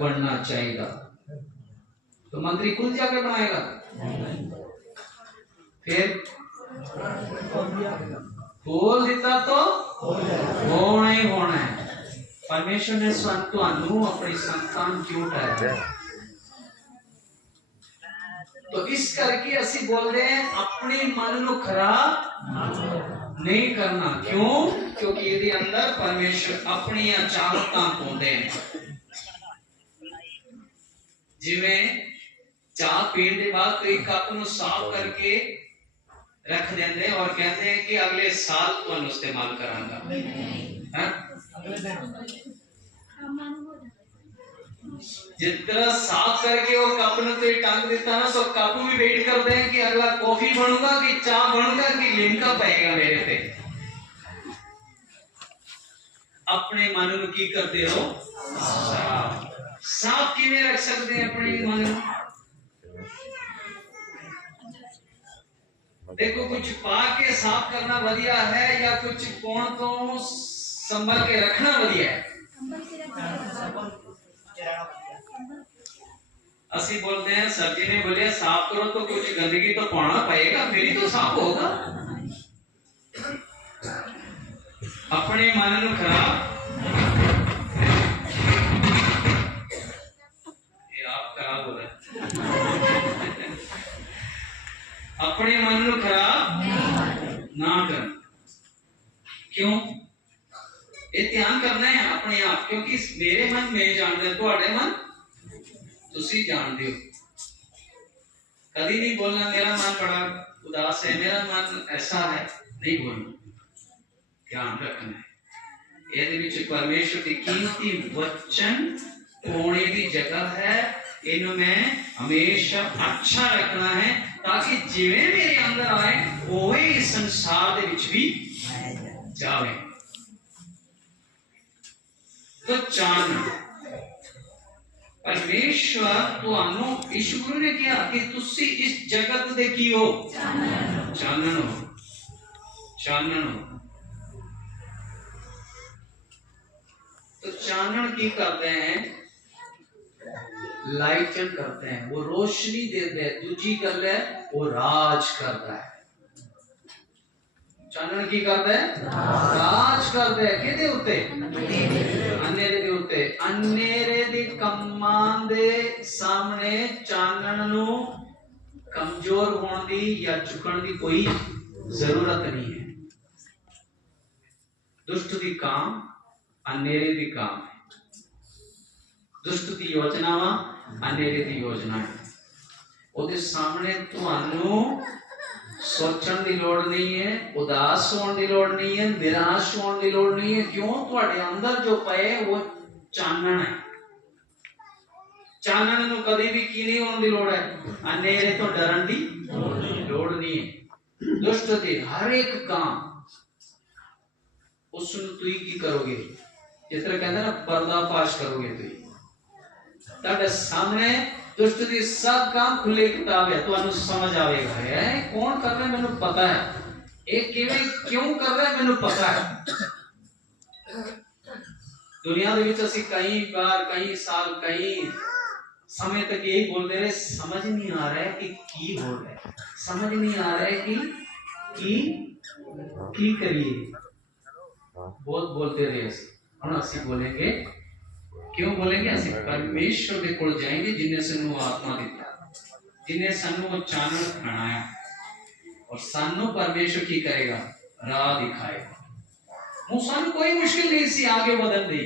बनना चाहिए तो मंत्री खुद जाके बनाएगा फिर बोल ਦਿੱਤਾ तो होना ही होना है परमेश्वर ने स्वयं ਤੁਹਾਨੂੰ ਆਪਣੀ ਸੰਤਾਨ ਕਿਉਂ ਠਹਿਰਾਇਆ तो इस करके ਅਸੀਂ बोलते हैं अपने मन ਨੂੰ ਖਰਾਬ ਨਹੀਂ ਕਰਨਾ ਕਿਉਂ ਕਿਉਂਕਿ ਇਹਦੇ ਅੰਦਰ ਪਰਮੇਸ਼ਰ ਆਪਣੀਆਂ ਚਾਹਤਾਂ ਪਾਉਂਦੇ ਨੇ ਜਿਵੇਂ ਚਾਹ ਪੀਣ ਦੇ ਬਾਅਦ ਕਈ ਕੱਪ ਨੂੰ ਸਾਫ਼ ਕਰਕੇ ਰੱਖ ਦਿੰਦੇ ਔਰ ਕਹਿੰਦੇ ਕਿ ਅਗਲੇ ਸਾਲ ਤੁਹਾਨੂੰ ਇਸਤੇਮਾਲ ਕਰਾਂਗਾ ਹਾਂ जिस तरह साफ करके वो कप ने तो टांग देता ना तो कप भी वेट करते हैं कि अगला कॉफी बनूंगा कि चाय बनूंगा कि लिमका पएगा मेरे पे अपने मन ਨੂੰ ਕੀ ਕਰਦੇ ਹੋ ਸਾਫ ਸਾਫ ਕਿਵੇਂ ਰੱਖ ਸਕਦੇ हैं अपने मन ਨੂੰ देखो कुछ पा के साफ करना बढ़िया है या कुछ कौन तो संभल के रखना बढ़िया है ਅਸੀਂ बोलते हैं सर जी ने बोले साफ करो तो कुछ गंदगी तो पाना पड़ेगा फिर ही तो साफ होगा अपने मन ਨੂੰ खराब ਹਾਂ ਕਿਉਂਕਿ ਮੇਰੇ ਮਨ, ਮੈਂ ਜਾਣਦਾ, ਤੁਹਾਡੇ ਮਨ ਤੁਸੀਂ ਜਾਣਦੇ ਹੋ। ਕਦੀ ਨਹੀਂ ਬੋਲਣਾ ਮੇਰਾ ਮਨ ਬੜਾ ਉਦਾਸ ਹੈ, ਮੇਰਾ ਮਨ ਐਸਾ ਹੈ, ਨਹੀਂ ਬੋਲਣਾ। ਧਿਆਨ ਰੱਖਣਾ ਇਹਦੇ ਵਿੱਚ ਪਰਮੇਸ਼ਰ ਦੇ ਕੀਮਤੀ ਵਚਨ ਹੋਣੇ ਦੀ ਜਗ੍ਹਾ ਹੈ। ਇਹਨੂੰ ਮੈਂ ਹਮੇਸ਼ਾ ਅੱਛਾ ਰੱਖਣਾ ਹੈ, ਤਾਂ ਕਿ ਜਿਵੇਂ ਮੇਰੇ ਅੰਦਰ ਆਏ ਉਹ ਹੀ ਸੰਸਾਰ ਦੇ ਵਿੱਚ ਵੀ ਜਾਵੇ। तो चाँद परमेश्वर तुहानु यीशु गुरु ने किया, कि तुसी इस जगत दे की हो। चानन हो। चानन हो। तो चानन की करते हैं? लाइटन करते हैं। वो रोशनी देते हैं दूजी कर ले वो राज करता है। ਚਾਨਣ ਕੀ ਕਰਦਾ ਹੈ? ਰਾਜ ਕਰਦਾ ਹੈ। ਕਿਹਦੇ ਉੱਤੇ? ਅੰਨੇਰੇ ਦੇ ਉੱਤੇ। ਅੰਨੇਰੇ ਦੇ ਕੰਮਾਂ ਦੇ ਸਾਹਮਣੇ ਚਾਨਣ ਨੂੰ ਕਮਜ਼ੋਰ ਹੋਣ ਦੀ ਜਾਂ ਝੁਕਣ ਦੀ ਕੋਈ ਜ਼ਰੂਰਤ ਨਹੀਂ ਹੈ। ਦੁਸ਼ਟ ਦੀ ਕਾਮ ਅੰਨੇਰੇ ਦੀ ਕਾਮ ਹੈ। ਦੁਸ਼ਟ ਦੀ ਯੋਜਨਾਵਾਂ ਅੰਨੇਰੇ ਦੀ ਯੋਜਨਾ ਹੈ। ਉਹਦੇ ਸਾਹਮਣੇ ਤੁਹਾਨੂੰ ਸੋਚਣ ਦੀ ਲੋੜ ਨਹੀਂ ਹੈ, ਉਦਾਸ ਹੋਣ ਦੀ ਲੋੜ ਨਹੀਂ ਹੈ, ਨਿਰਾਸ਼ ਹੋਣ ਦੀ ਲੋੜ ਨਹੀਂ ਹੈ। ਕਿਉਂ? ਤੁਹਾਡੇ ਅੰਦਰ ਜੋ ਪਏ, ਉਹ ਚਾਨਣ ਹੈ। ਚਾਨਣ ਨੂੰ ਕਦੇ ਵੀ ਕੀ ਨਹੀਂ ਹੋਣ ਦੀ ਲੋੜ ਹੈ? ਹਨੇਰੇ ਤੋਂ ਡਰਨ ਦੀ ਲੋੜ ਨਹੀਂ ਹੈ। ਦੁਸ਼ਟ ਦੇ ਹਰ ਇੱਕ ਕੰਮ ਉਸ ਨੂੰ ਤੁਸੀਂ ਕੀ ਕਰੋਗੇ? ਜਿਸ ਤਰ੍ਹਾਂ ਕਹਿੰਦੇ ਨਾ ਪਰਦਾ ਪਰਦਾਫਾਸ਼ ਕਰੋਗੇ ਤੁਸੀਂ। ਤੁਹਾਡੇ ਸਾਹਮਣੇ ਦੁਸ਼ਟ ਦੀ ਸਭ ਕੰਮ ਖੁੱਲੇ ਕਿਤਾਬ ਹੈ ਤੁਹਾਨੂੰ ਸਮਝ ਆਵੇਗਾ ਹੈ ਕੌਣ ਕਰ ਰਿਹਾ ਮੈਨੂੰ ਪਤਾ ਹੈ ਇਹ ਕਿਵੇਂ ਕਿਉਂ ਕਰ ਰਿਹਾ ਮੈਨੂੰ ਪਤਾ ਹੈ ਦੁਨੀਆ ਦੇ ਵਿੱਚ ਅਸੀਂ ਕਈ ਵਾਰ ਕਈ ਸਾਲ ਕਈ ਸਮੇਂ ਤੱਕ यही बोलते रहे समझ नहीं आ रहा है कि की हो रहा है समझ नहीं आ रहा है कि की की करिए बहुत बोलते रहे ਅਸੀਂ ਹੁਣ ਅਸੀਂ बोलेंगे क्यों बोलेंगे? ऐसे परमेश्वर के कोल जाएँगे जिन्हें ਸਾਨੂੰ आत्मा दिता जिन्हें ਸਾਨੂੰ ਉਹ बनाया और सानो परमेश्वर की करेगा? राह दिखाएगा। मूसा कोई मुश्किल नहीं सी, आगे बदल दी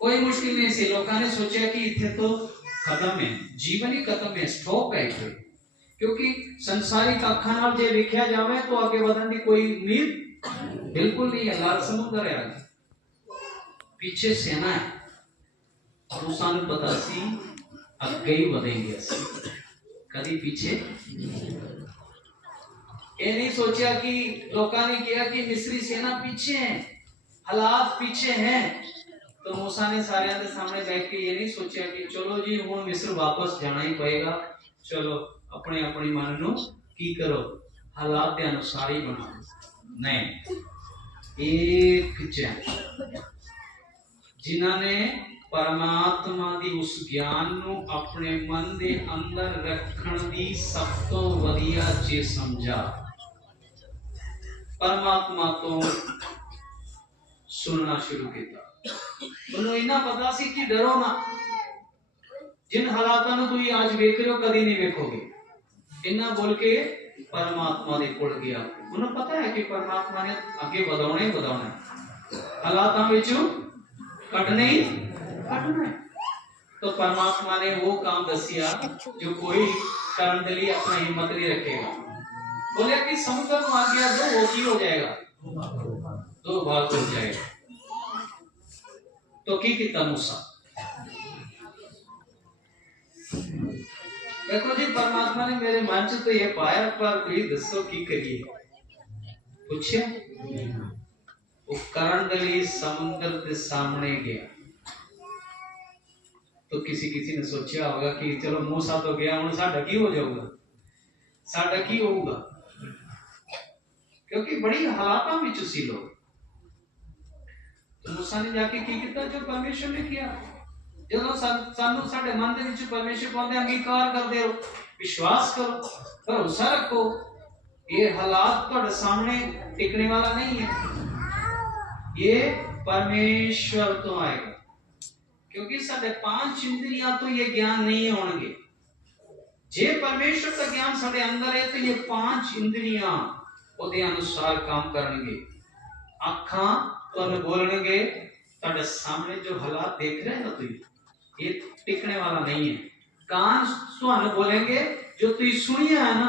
कोई मुश्किल नहीं सी। लोग ने सोचा कि इतने तो खत्म है। जीवन ही खत्म है, स्टॉप है इतने क्योंकि संसारिक अखा नाल जे देखा जावे तो आगे बदन की कोई उम्मीद बिल्कुल नहीं है। लाल समुद्र है पीछे सेना है। पुरुषानुपदासी अग्गई वधेंगे कभी पीछे? ये नहीं सोचा कि लोका ने किया कि मिस्री सेना पीछे है हालात पीछे हैं। तो मूसा ने सारे के सामने बैठ के ये नहीं सोचा कि चलो जी हूँ मिस्र वापस जाना ही पड़ेगा। चलो, अपने अपने मन नु की करो, हालात के अनुसार ही बनाओ नहीं, एक जन, जिन्होंने ਪਰਮਾਤਮਾ ਦੀ ਉਸ ਗਿਆਨ ਨੂੰ ਆਪਣੇ ਮਨ ਦੇ ਅੰਦਰ ਰੱਖਣ ਦੀ ਸਭ ਤੋਂ ਵਧੀਆ ਚੀਜ਼ ਸਮਝਾ। ਪਰਮਾਤਮਾ ਤੋਂ ਸੁਣਨਾ ਸ਼ੁਰੂ ਕੀਤਾ। ਉਹਨੂੰ ਇੰਨਾ ਪਤਾ ਸੀ ਕਿ ਡਰੋ ਨਾ। ਜਿਨ ਹਾਲਾਤਾਂ ਨੂੰ ਤੁਸੀਂ ਅੱਜ ਵੇਖ ਰਹੇ ਹੋ, ਕਦੀ ਨਹੀਂ ਵੇਖੋਗੇ। ਇਹਨਾਂ ਬੋਲ ਕੇ ਪਰਮਾਤਮਾ ਦੇ ਕੋਲ ਗਿਆ। ਉਹਨੂੰ ਪਤਾ ਹੈ ਕਿ ਪਰਮਾਤਮਾ ਨੇ ਅੱਗੇ ਵਧਾਉਣਾ ਹੀ ਵਧਾਉਣਾ ਹਾਲਾਤਾਂ ਵਿੱਚੋਂ ਕੱਢਣੇ ਹੀ तो परमात्मा ने वो काम दसिया जो कोई करने के लिए अपना हिम्मत नहीं रखेगा। बोले कि समुद्र में आ गया जो वो की हो जाएगा। दो भाग हो जाएगा। तो की कितना नुकसान देखो जी, परमात्मा ने मेरे मन च तो ये पाया, पर भी दसो की करिए। पूछे वो करण दली समुद्र के सामने गया। तो किसी किसी ने सोचा होगा कि चलो मूसा तो गया हूं साडा की हो जाऊगा साडा की होगा क्योंकि बड़ी हालातां ਵਿੱਚ ਸੀ ਲੋਕ तो मूसा ने जाके ਕੀ ਕੀਤਾ ਜੋ ਪਰਮੇਸ਼ਰ ਨੇ ਕਿਹਾ ਜਦੋਂ ਸਾ- ਸਾਨੂੰ ਸਾਡੇ ਮਨ ਦੇ ਵਿੱਚ ਪਰਮੇਸ਼ਰ ਪਾਉਂਦੇ ਅੰਗੀਕਾਰ ਕਰਦੇ ਹੋ ਵਿਸ਼ਵਾਸ ਕਰੋ ਭਰੋਸਾ ਰੱਖੋ ਇਹ ਹਾਲਾਤ ਤੁਹਾਡੇ ਸਾਹਮਣੇ ਟਿਕਣੇ ਵਾਲਾ ਨਹੀਂ ਹੈ ਇਹ परमेश्वर तो आएगा क्योंकि साढ़े पाँच इंद्रिया तो ये ज्ञान नहीं होंगे। जे परमेश्वर का ज्ञान साढ़े अंदर है तो ये पाँच इंद्रिया अनुसार काम करेंगे। अखा तुम तो बोलेंगे सामने जो हालात देख रहे हैं ना तुम ये टिकने वाला नहीं है। कान तो बोलेंगे, जो तुम सुनिया है ना